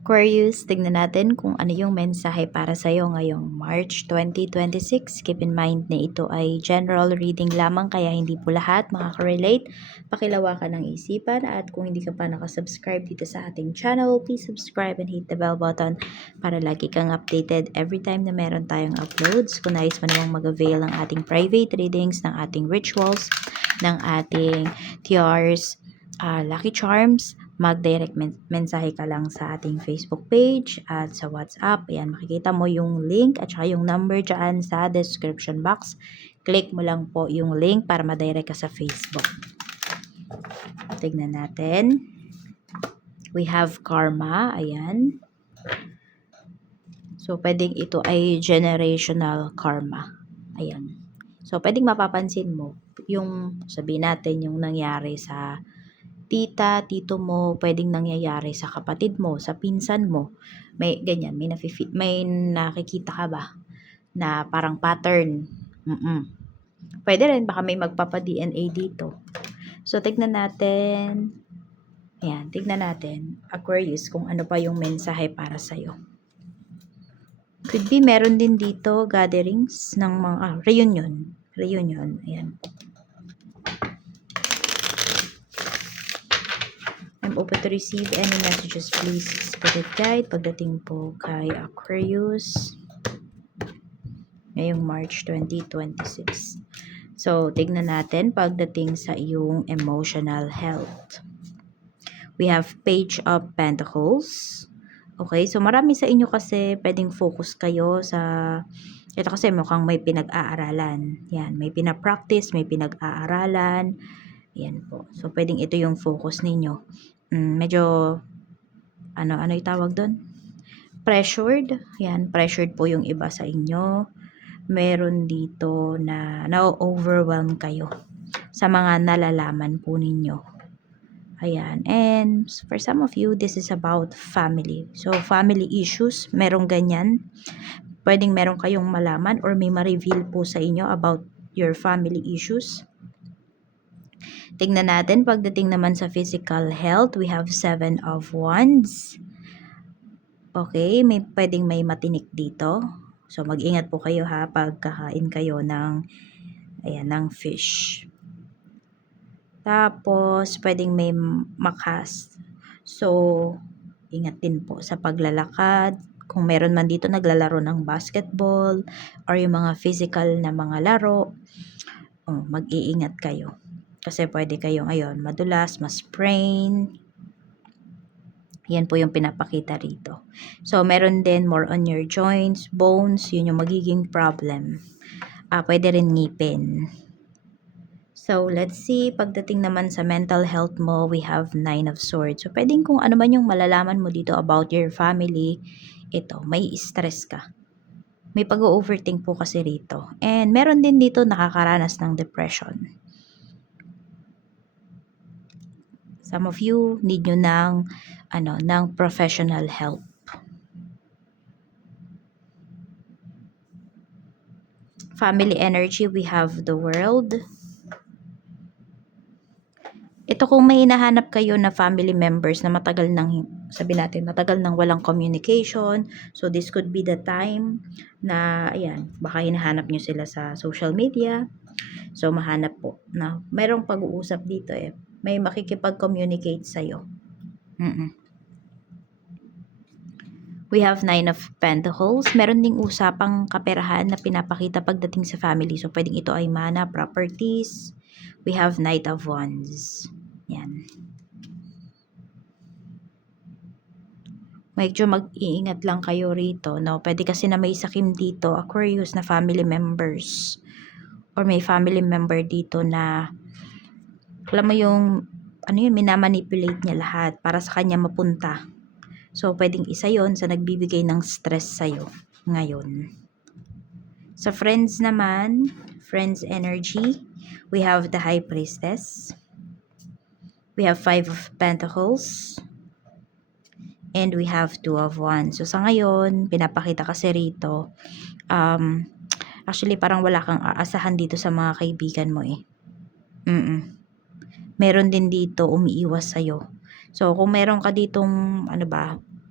Aquarius, tignan natin kung ano yung mensahe para sa'yo ngayong March 2026. Keep in mind na ito ay general reading lamang kaya hindi po lahat makaka-relate. Pakilawakan ng isipan at kung hindi ka pa nakasubscribe dito sa ating channel, please subscribe and hit the bell button para lagi kang updated every time na meron tayong uploads. Kung nais mo namang mag-avail ng ating private readings, ng ating rituals, ng ating tiaras, lucky charms, mag-direct mensahe ka lang sa ating Facebook page at sa WhatsApp. Ayan, makikita mo yung link at saka yung number dyan sa description box. Click mo lang po yung link para ma-direct ka sa Facebook. Tignan natin. We have karma. Ayan. So, pwedeng ito ay generational karma. Ayan. So, pwedeng mapapansin mo yung, sabihin natin, yung nangyari sa tita, tito mo, pwedeng nangyayari sa kapatid mo, sa pinsan mo. May ganyan, may nakikita ka ba na parang pattern? Pwede rin, baka may magpapa-DNA dito. So, tignan natin. Ayan, tignan natin, Aquarius, kung ano pa yung mensahe para sa'yo. Could be, meron din dito gatherings ng mga reunion. Ayan. I'm open to receive any messages, please. Spirit guide, pagdating po kay Aquarius ngayong March 2026. So, tignan natin pagdating sa iyong emotional health. We have Page of Pentacles. Okay, so marami sa inyo kasi pwedeng focus kayo sa, ito kasi mukhang may pinag-aaralan. Yan, may pinapractice, may pinag-aaralan. Yan po. So, pwedeng ito yung focus ninyo. Medyo, ano yung tawag doon? Pressured. Yan, pressured po yung iba sa inyo. Meron dito na na-overwhelm kayo sa mga nalalaman po ninyo. Ayan. And for some of you, this is about family. So, family issues, merong ganyan. Pwedeng meron kayong malaman or may ma-reveal po sa inyo about your family issues. Tingnan natin, pagdating naman sa physical health, we have 7 of Wands. Okay, pwedeng may matinik dito. So, mag-ingat po kayo ha, pag kakain kayo ng fish. Tapos, pwedeng may makas. So, ingat din po sa paglalakad. Kung meron man dito naglalaro ng basketball or yung mga physical na mga laro, mag-iingat kayo. Kasi pwede kayong madulas, ma-sprain. Yan po yung pinapakita rito. So, meron din more on your joints, bones, yun yung magiging problem. Pwede rin ngipin. So, let's see, pagdating naman sa mental health mo, we have 9 of Swords. So, pwedeng kung ano man yung malalaman mo dito about your family, ito, may stress ka. May pag-overthink po kasi rito. And meron din dito nakakaranas ng depression. Some of you need nyo ng professional help. Family energy, we have the World. Ito kung may hinahanap kayo na family members na matagal nang walang communication. So, this could be the time na, baka hinahanap nyo sila sa social media. So, mahanap po na mayroong pag-uusap dito may makikipag-communicate sa'yo. We have 9 of Pentacles. Meron ding usapang kaperahan na pinapakita pagdating sa family. So, pwedeng ito ay mana, properties. We have Knight of Wands. Yan. Medyo mag-iingat lang kayo rito, no? Pwede kasi na may sakim dito, Aquarius, na family members. Or may family member dito na, alam mo yung, minamanipulate niya lahat para sa kanya mapunta. So, pwedeng isa yon sa nagbibigay ng stress sa'yo ngayon. Sa friends naman, friends energy, we have the High Priestess. We have 5 of Pentacles. And we have 2 of Wands. So, sa ngayon, pinapakita kasi rito, actually, parang wala kang aasahan dito sa mga kaibigan mo Meron din dito umiiwas sa'yo. So, kung meron ka ditong,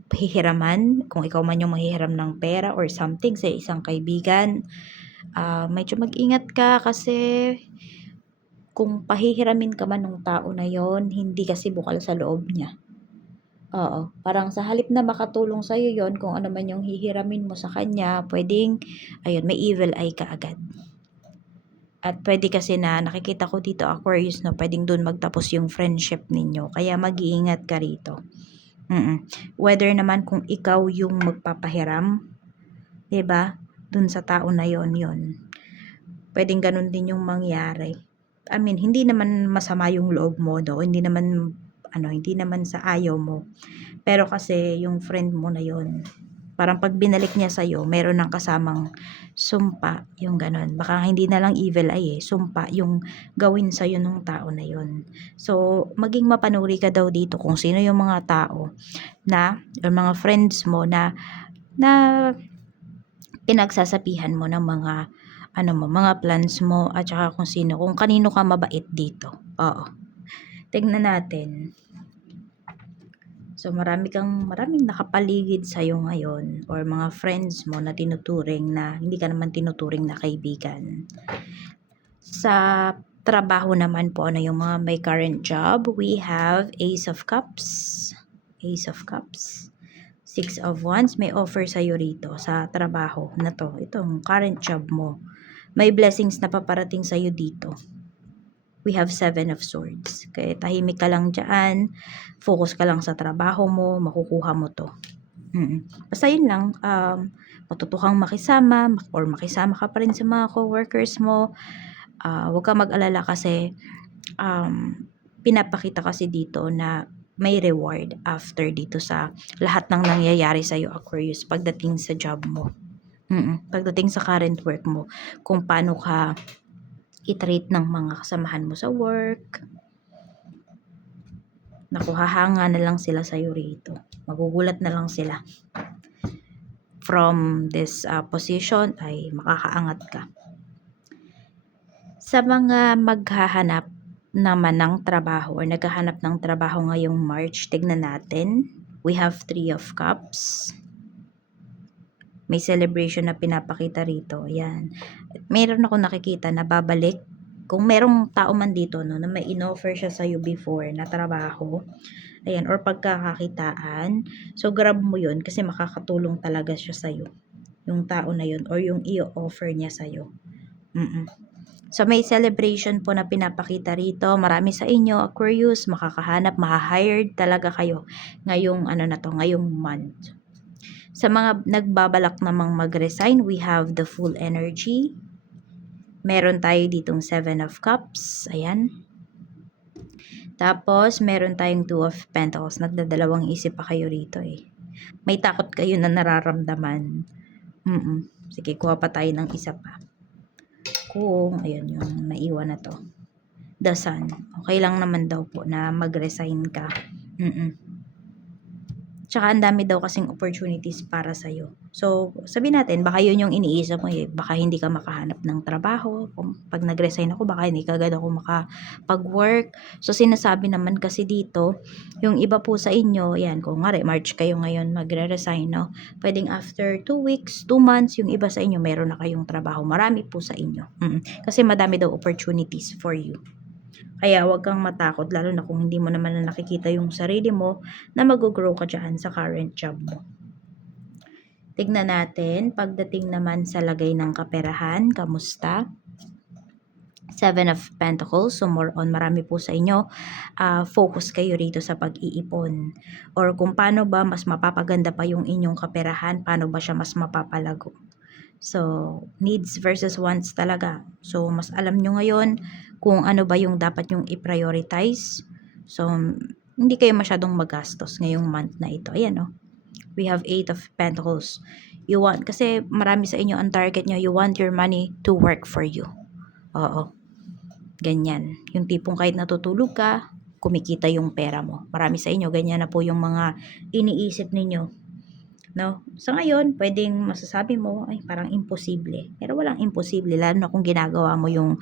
hihiraman, kung ikaw man yung mahihiram ng pera or something sa isang kaibigan, medyo mag-ingat ka kasi kung pahihiramin ka man ng tao na yon, hindi kasi bukal sa loob niya. Oo, parang sa halip na makatulong sa'yo yon, kung ano man yung hihiramin mo sa kanya, pwedeng, ayun, may evil eye ka agad. At pwede kasi na nakikita ko dito, Aquarius, no, pwedeng dun magtapos yung friendship ninyo. Kaya mag-iingat ka rito. Whether naman kung ikaw yung magpapahiram, 'di ba? Dun sa tao na yon, pwedeng ganun din yung mangyari. I mean, hindi naman masama yung loob mo, no? Hindi naman sa ayaw mo. Pero kasi yung friend mo na yon, parang pag binalik niya sa'yo, meron ng kasamang sumpa, yung ganun. Baka hindi na lang evil eye, sumpa yung gawin sa'yo nung tao na yon. So, maging mapanuri ka daw dito kung sino yung mga tao na, or mga friends mo na pinagsasabihan mo ng mga plans mo, at saka kung kanino ka mabait dito. Oo. Tignan natin. So, maraming nakapaligid sa'yo ngayon, or mga friends mo na tinuturing na, hindi ka naman tinuturing na kaibigan. Sa trabaho naman po, ano yung mga may current job, we have Ace of Cups, Six of Wands, may offer sa'yo rito sa trabaho na to, itong current job mo. May blessings na paparating sa'yo dito. We have Seven of Swords. Kaya tahimik ka lang dyan, focus ka lang sa trabaho mo, makukuha mo to. Basta yun lang, matuto kang makisama, or makisama ka pa rin sa mga co-workers mo. Huwag kang mag-alala kasi pinapakita kasi dito na may reward after dito sa lahat ng nangyayari sa'yo, Aquarius, pagdating sa job mo. Pagdating sa current work mo, kung paano ka i-treat ng mga kasamahan mo sa work. Naku, hahanga na lang sila sa'yo rito. Magugulat na lang sila. From this position ay makakaangat ka. Sa mga maghahanap naman ng trabaho or naghahanap ng trabaho ngayong March, tignan natin. We have Three of Cups. May celebration na pinapakita rito. Ayan. Meron ako nakikita na babalik. Kung merong tao man dito, no, na may in-offer siya sa'yo before na trabaho, ayan, or pagkakakitaan, so grab mo yun kasi makakatulong talaga siya sa'yo. Yung tao na yun, or yung i-offer niya sa'yo. So, may celebration po na pinapakita rito. Marami sa inyo, Aquarius, makakahanap, maha-hired talaga kayo ngayong, ngayong month. Sa mga nagbabalak namang mag-resign, we have the Full energy. Meron tayo ditong Seven of Cups. Ayan. Tapos, meron tayong Two of Pentacles. Nagdadalawang isip pa kayo rito eh. May takot kayo na nararamdaman. Sige, kuha pa tayo ng isa pa. Ayun yung naiwan na to. The Sun. Okay lang naman daw po na mag-resign ka. Tsaka ang dami daw kasing opportunities para sa'yo. So, sabihin natin, baka yun yung iniisip mo eh. Baka hindi ka makahanap ng trabaho. Pag nag-resign ako, baka hindi ka agad ako makapag-work. So, sinasabi naman kasi dito, yung iba po sa inyo, yan, kung nga March kayo ngayon magre-resign, no? Pwedeng after 2 weeks, 2 months, yung iba sa inyo, meron na kayong trabaho. Marami po sa inyo. Kasi madami daw opportunities for you. Kaya huwag kang matakot, lalo na kung hindi mo naman na nakikita yung sarili mo na mag-grow ka dyan sa current job mo. Tignan natin, pagdating naman sa lagay ng kaperahan, kamusta? Seven of Pentacles, so more on marami po sa inyo, focus kayo rito sa pag-iipon. Or kung paano ba mas mapapaganda pa yung inyong kaperahan, paano ba siya mas mapapalago. So, needs versus wants talaga. So, mas alam nyo ngayon kung ano ba yung dapat nyong i-prioritize. So, hindi kayo masyadong magastos ngayong month na ito. Ayan, no? We have Eight of Pentacles. Kasi marami sa inyo, ang target nyo, you want your money to work for you. Oo. Ganyan. Yung tipong kahit natutulog ka, kumikita yung pera mo. Marami sa inyo, ganyan na po yung mga iniisip ninyo. no? Sa ngayon, pwedeng masasabi mo, ay parang imposible. Pero walang imposible, lalo na kung ginagawa mo yung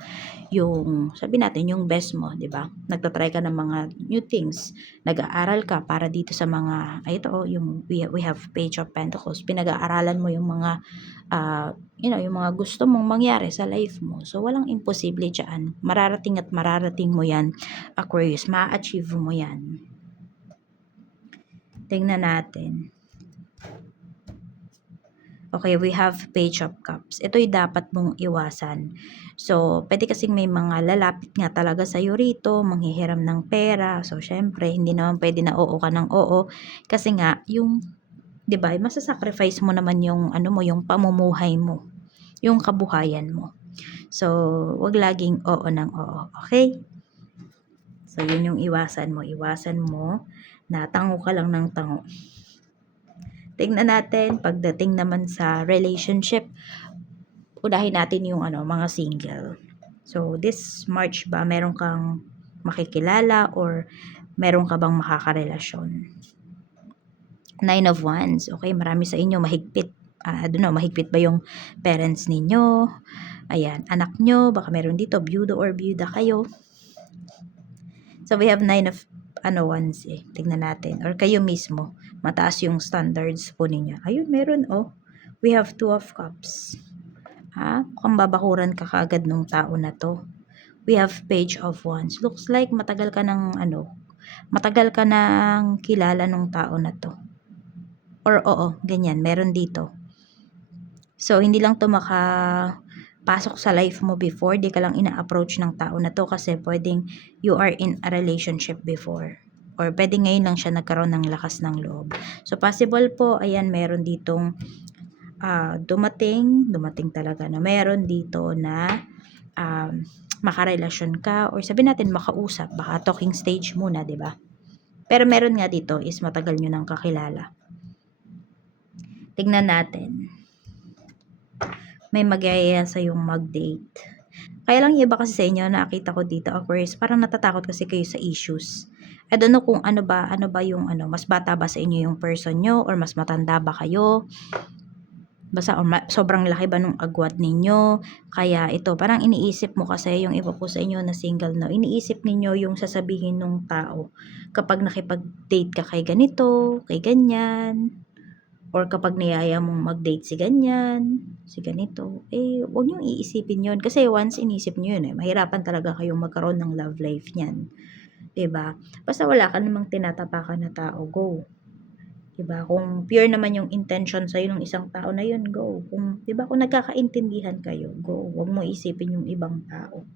sabi natin yung best mo, 'di ba? Nagta-try ka ng mga new things, nag-aaral ka para dito sa mga ito yung we have Page of Pentacles. Pinag-aaralan mo yung mga yung mga gusto mong mangyari sa life mo. So walang imposible diyan. Mararating at mararating mo 'yan, Aquarius. Ma-achieve mo 'yan. Tingnan natin. Okay, we have Page of Cups. Ito'y dapat mong iwasan. So, pwede kasing may mga lalapit nga talaga sa'yo rito, manghihiram ng pera. So, syempre, hindi naman pwede na oo ka ng oo. Kasi nga, yung, di ba, masasacrifice mo naman yung, yung pamumuhay mo, yung kabuhayan mo. So, wag laging oo ng oo. Okay? So, yun yung iwasan mo. Iwasan mo na tango ka lang ng tango. Tingnan natin, pagdating naman sa relationship, unahin natin yung mga single. So, this March ba, meron kang makikilala or meron ka bang makakarelasyon? 9 of Wands. Okay, marami sa inyo mahigpit. I don't know, mahigpit ba yung parents ninyo? Ayan, anak nyo, baka meron dito, byudo or byuda kayo. So, we have 9 of Wands eh. Tingnan natin. Or kayo mismo, mataas yung standards po ninyo. Ayun, meron oh. We have 2 of Cups. Mukhang babakuran ka kaagad nung tao na to. We have Page of Wands. Looks like matagal ka ng kilala nung tao na to. Or oo, ganyan, meron dito. So, hindi lang to makapasok sa life mo before, di ka lang ina-approach ng tao na to kasi pwedeng you are in a relationship before. Or pwede ngayon lang siya nagkaroon ng lakas ng loob. So, possible po, ayan, meron ditong dumating talaga na meron dito na makarelasyon ka or sabi natin makausap, baka talking stage muna, 'di ba? Pero meron nga dito is matagal nyo nang kakilala. Tignan natin. May magyayaya sa yung mag-date. Kaya lang iba kasi sa inyo, nakita ko dito, Aquarius, parang natatakot kasi kayo sa issues. I don't know kung ano ba yung mas bata ba sa inyo yung person nyo or mas matanda ba kayo. Basta sobrang laki ba nung agwat ninyo, kaya ito parang iniisip mo kasi yung iba po sa inyo na single no, iniisip ninyo yung sasabihin nung tao kapag nakipag-date ka kay ganito, kay ganyan, or kapag niyaya mong mag-date si ganyan, si ganito, huwag niyong iisipin yun kasi once inisip niyo yun mahirapan talaga kayong magkaroon ng love life niyan, 'di ba? Basta wala ka namang tinatapakan na tao, go. Diba? Kung pure naman yung intention sa'yo ng isang tao na yun, go. Kung, diba, kung nagkakaintindihan kayo, go. Huwag mo isipin yung ibang tao.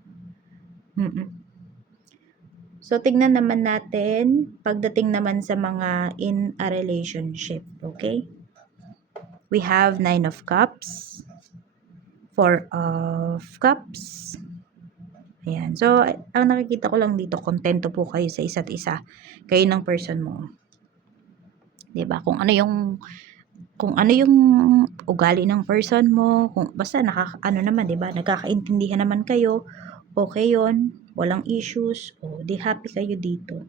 So, tignan naman natin, pagdating naman sa mga in a relationship, okay? We have 9 of Cups, 4 of Cups. Ayan. So, ang nakikita ko lang dito, kontento po kayo sa isa't isa. Kayo ng person mo. Diba? Kung ano yung ugali ng person mo, kung basta naman, 'di ba? Nagkakaintindihan naman kayo, okay 'yon, walang issues, di happy kayo dito.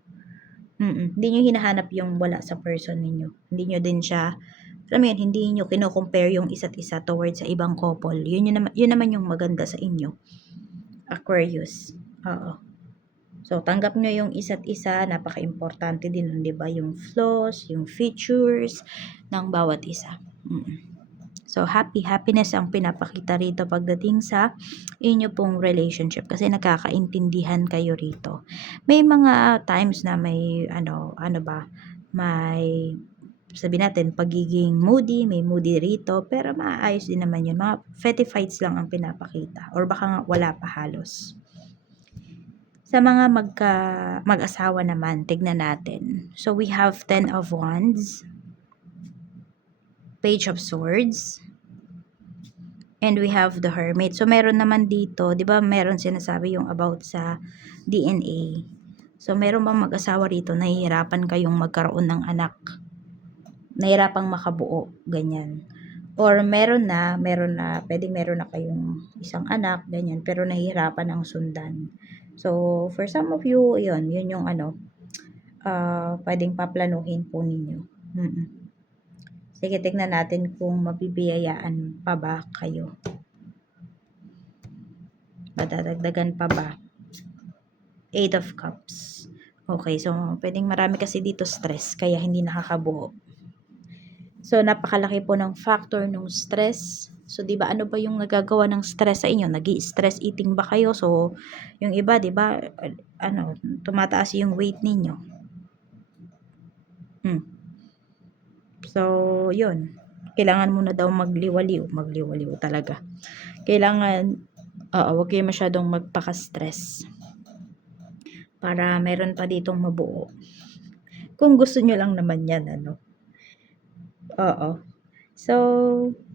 Hindi niyo hinahanap yung wala sa person ninyo. Hindi niyo din siya, alam mo yun, hindi niyo kino-compare yung isa't isa towards sa ibang couple. Yun naman yung maganda sa inyo. Aquarius. Oo. So, tanggap nyo yung isa't isa, napaka-importante din, di ba? Yung flaws, yung features ng bawat isa. So, happiness ang pinapakita rito pagdating sa inyo pong relationship kasi nakakaintindihan kayo rito. May mga times na may, may sabi natin, pagiging moody, may moody rito, pero maayos din naman yun. Mga petty fights lang ang pinapakita or baka nga wala pa halos. Sa mga mag-asawa naman, tignan natin. So, we have 10 of Wands, Page of Swords, and we have the Hermit. So, meron naman dito, di ba meron sinasabi yung about sa DNA. So, meron bang mag-asawa rito, nahihirapan kayong magkaroon ng anak? Nahihirapang makabuo, ganyan. Or meron na, pwedeng meron na kayong isang anak, ganyan, pero nahihirapan ang sundan. So, for some of you, yun yung pwedeng paplanuhin po ninyo. Sige, tignan natin kung mabibiyayaan pa ba kayo. Madadagdagan pa ba? Eight of Cups. Okay, so pwedeng marami kasi dito stress, kaya hindi nakakabuo. So, napakalaki po ng factor ng stress. So, 'di ba ano ba yung nagagawa ng stress sa inyo? Nag-i-stress eating ba kayo? So, yung iba, 'di ba, tumataas yung weight ninyo. So, yun. Kailangan mo na daw magliwaliw. Magliwaliw talaga. Kailangan, wag kayo masyadong magpaka-stress. Para meron pa ditong mabuo. Kung gusto nyo lang naman yan, ano. Oo. So,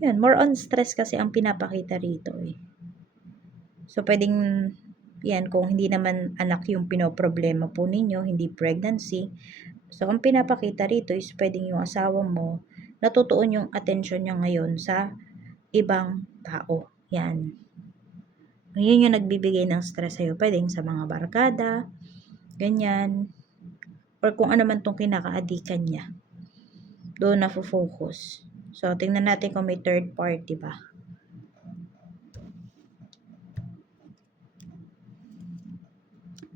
yun. More on stress kasi ang pinapakita rito eh. So, pwedeng, yan, kung hindi naman anak yung pinoproblema po ninyo, hindi pregnancy. So, ang pinapakita rito is pwedeng yung asawa mo, natutuon yung attention niya ngayon sa ibang tao. Yan. Yun yung nagbibigay ng stress sa'yo. Pwedeng sa mga barkada, ganyan. Or kung ano man tong kinakaadikan niya. Doon na focus. So, tingnan natin kung may third party ba.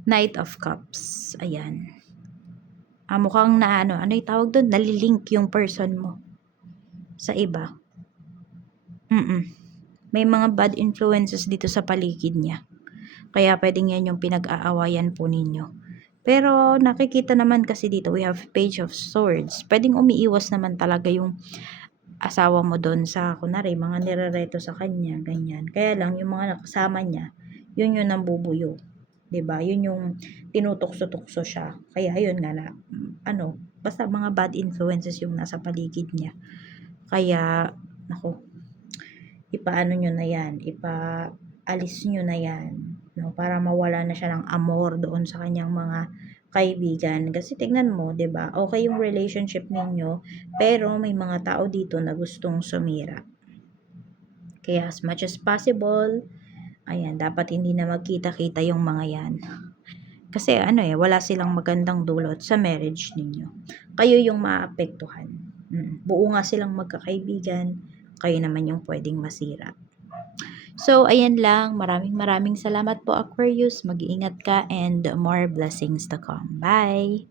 Knight of Cups. Ayan. Mukhang na ano yung tawag doon? Nalilink yung person mo sa iba. May mga bad influences dito sa paligid niya. Kaya pwedeng yan yung pinag-aawayan po ninyo. Pero nakikita naman kasi dito, we have Page of Swords. Pwedeng umiiwas naman talaga yung asawa mo doon sa, kunwari, mga nirereto sa kanya, ganyan. Kaya lang, yung mga nakasama niya, yun yung nambubuyo. 'Di ba? Yun yung tinutukso-tukso siya. Kaya yun nga na, basta mga bad influences yung nasa paligid niya. Kaya, naku, ipaano nyo na yan, ipaalis nyo na yan, no? Para mawala na siya ng amor doon sa kanyang mga kaibigan. Kasi tignan mo, 'di ba? Okay yung relationship ninyo, pero may mga tao dito na gustong sumira. Kaya as much as possible, ayan, dapat hindi na magkita-kita yung mga yan. Kasi wala silang magandang dulot sa marriage ninyo. Kayo yung maapektuhan. Buo nga silang magkakaibigan, kayo naman yung pwedeng masira. So, ayan lang. Maraming salamat po, Aquarius. Mag-iingat ka and more blessings to come. Bye!